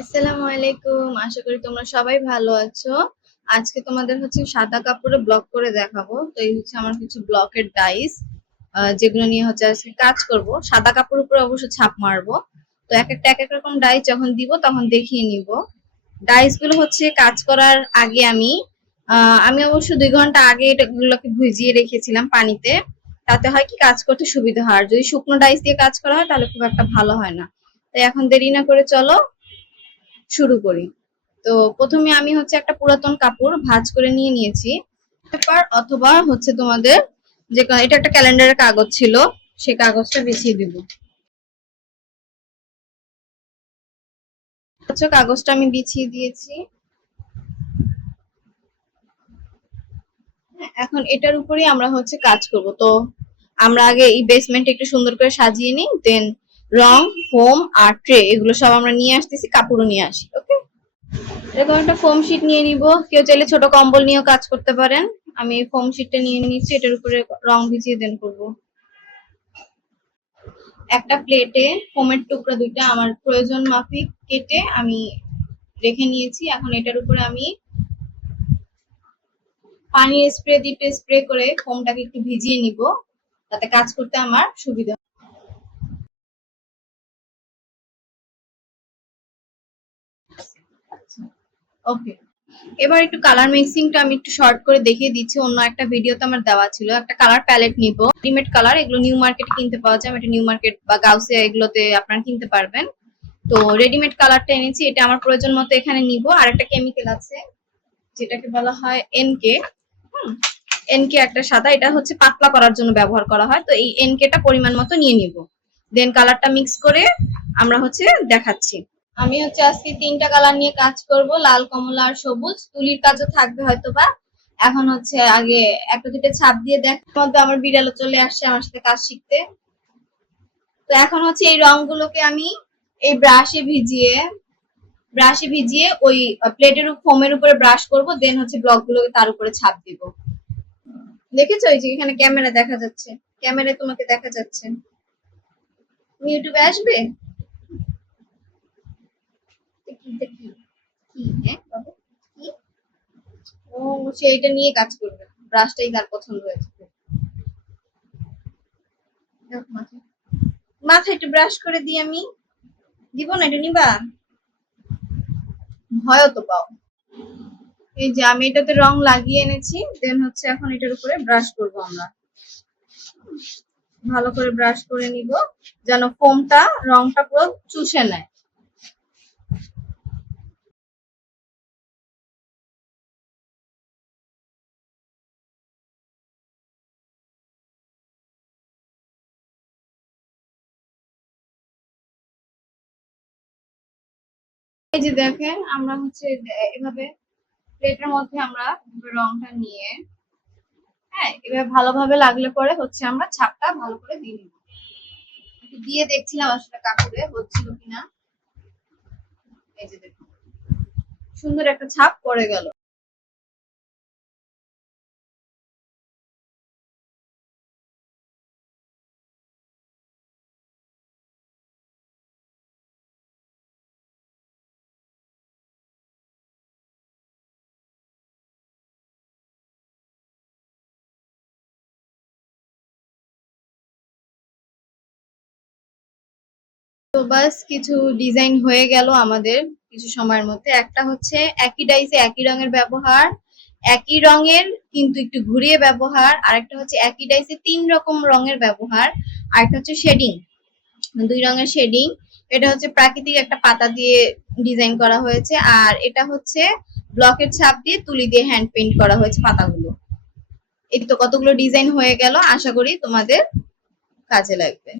আসসালামু আলাইকুম। আশা করি তোমরা সবাই ভালো আছো। আজকে তোমাদের সাদা কাপড়ে ব্লক করে দেখাবো। তো এই আমার কিছু ব্লকের ডাইস, যেগুলো নিয়ে আজকে কাজ করব। সাদা কাপড়ের উপরে অবশ্য ছাপ মারবো। তো একটা এক এক রকম ডাইস যখন দিব তখন দেখিয়ে নিব। ডাইস গুলো কাজ করার আগে আমি অবশ্য 2 ঘন্টা আগে এগুলোকে ভিজিয়ে রেখেছিলাম পানিতে। তাতে হয় কি কাজ করতে সুবিধা হয়। আর যদি শুকনো ডাইস দিয়ে কাজ করা হয় তাহলে খুব একটা ভালো হয় না। তাই এখন দেরি না করে চলো শুরু করি। তো প্রথমে আমি একটা পুরাতন কাপড় ভাঁজ করে নিয়ে নিয়েছি। পেপার অথবা তোমাদের এটা একটা ক্যালেন্ডারের কাগজ ছিল, সেই কাগজটা বিছিয়ে দিব। কাগজটা আমি বিছিয়ে দিয়েছি। এখন এটার উপরেই আমরা কাজ করব। তো আমরা আগে এই বেসমেন্ট একটু সুন্দর করে সাজিয়ে নিই, দেন রং, ফোম আর ট্রে এগুলো সব আমরা নিয়ে আসতেছি, কাপড়ও নিয়ে আসি। ওকে, এরকম একটা ফোম শিট নিয়ে নিব। কেউ চাইলে ছোট কম্বল নিয়েও কাজ করতে পারেন। আমি এই ফোম শিটটা নিয়ে নিচ্ছি, এটার উপরে রং ভিজিয়ে দেন করব। একটা প্লেটে ফোমের টুকরা 2টা আমার প্রয়োজন মাফিক কেটে আমি রেখে নিয়েছি। এখন এটার উপরে আমি পানির স্প্রে দিয়ে স্প্রে করে ফোমটাকে একটু ভিজিয়ে নিব, তাতে কাজ করতে আমার সুবিধা। ওকে, এবার একটু কালার মিক্সিংটা আমি একটু শর্ট করে দেখিয়ে দিচ্ছি। অন্য একটা ভিডিওতে আমার দেওয়া ছিল। একটা কালার প্যালেট নিব, রেডিমেড কালার। এগুলো নিউ মার্কেটে কিনতে পাওয়া যায়। এটা নিউ মার্কেট বা গাউসিয়া এগুলোতে আপনারা কিনতে পারবেন। তো রেডিমেড কালারটা এনেছি, এটা আমার প্রয়োজন মতো এখানে নিব। আর একটা কেমিক্যাল আছে যেটাকে বলা হয় এনকে। এনকে একটা সাদা, এটা পাতলা করার জন্য ব্যবহার করা হয়। তো এই এনকেটা পরিমাণ মতো নিয়ে নিব, দেন কালারটা মিক্স করে আমরা দেখাচ্ছি। আমি আজকে 3টা কালার নিয়ে কাজ করব, লাল, কমলা আর সবুজ। তুলির কাজও থাকবে হয়তোবা। এখন আগে একটা 2টা ছাপ দিয়ে মধ্যে আমার বিড়ালও চলে আসছে আমার সাথে কাজ শিখতে। তো এখন এই রংগুলোকে আমি এই ব্রাশে ভিজিয়ে ওই প্লেটের ফোমের উপরে ব্রাশ করব, দেন ব্লকগুলোকে তার উপরে ছাপ দিব। দেখেছো এই যে এখানে ক্যামেরা দেখা যাচ্ছে, ক্যামেরায় তোমাকে দেখা যাচ্ছে। তুমি ইউটিউবে আসবে? ও, সে এটা নিয়ে কাজ করবে, ব্রাশটাই তার পছন্দ হয়েছে। মাথায় একটু ব্রাশ করে দিই আমি। দিব না, এটা নিবা? ভয়ও তো পাও। এই যে আমি এটাতে রং লাগিয়ে এনেছি, দেন এখন এটার উপরে ব্রাশ করব আমরা। ভালো করে ব্রাশ করে নিব যেন ফোমটা রংটা পুরো চুষে নেয়। এই যে দেখেন আমরা এভাবে প্লেটের মধ্যে আমরা রংটা নিয়ে, হ্যাঁ, এভাবে ভালোভাবে লাগলে পরে আমরা ছাপটা ভালো করে দিয়ে নিব। দিয়ে দেখছিলাম আসলে কাপড়ে হচ্ছিল কিনা। এই যে দেখুন, সুন্দর একটা ছাপ পড়ে গেল। তো বাস কিছু ডিজাইন হয়ে গেল আমাদের কিছু সময়ের মধ্যে। একটা একই ডাইসে একই রঙের ব্যবহার, একই রঙের কিন্তু একটু ঘুরিয়ে ব্যবহার। আর একটা একই ডাইসে 3 রকম রঙের ব্যবহার। আর একটা শেডিং, 2 রঙের শেডিং। এটা প্রাকৃতিক একটা পাতা দিয়ে ডিজাইন করা হয়েছে, আর এটা ব্লকের ছাপ দিয়ে তুলি দিয়ে হ্যান্ড পেইন্ট করা হয়েছে পাতাগুলো। এই তো কতগুলো ডিজাইন হয়ে গেল, আশা করি তোমাদের কাজে লাগবে।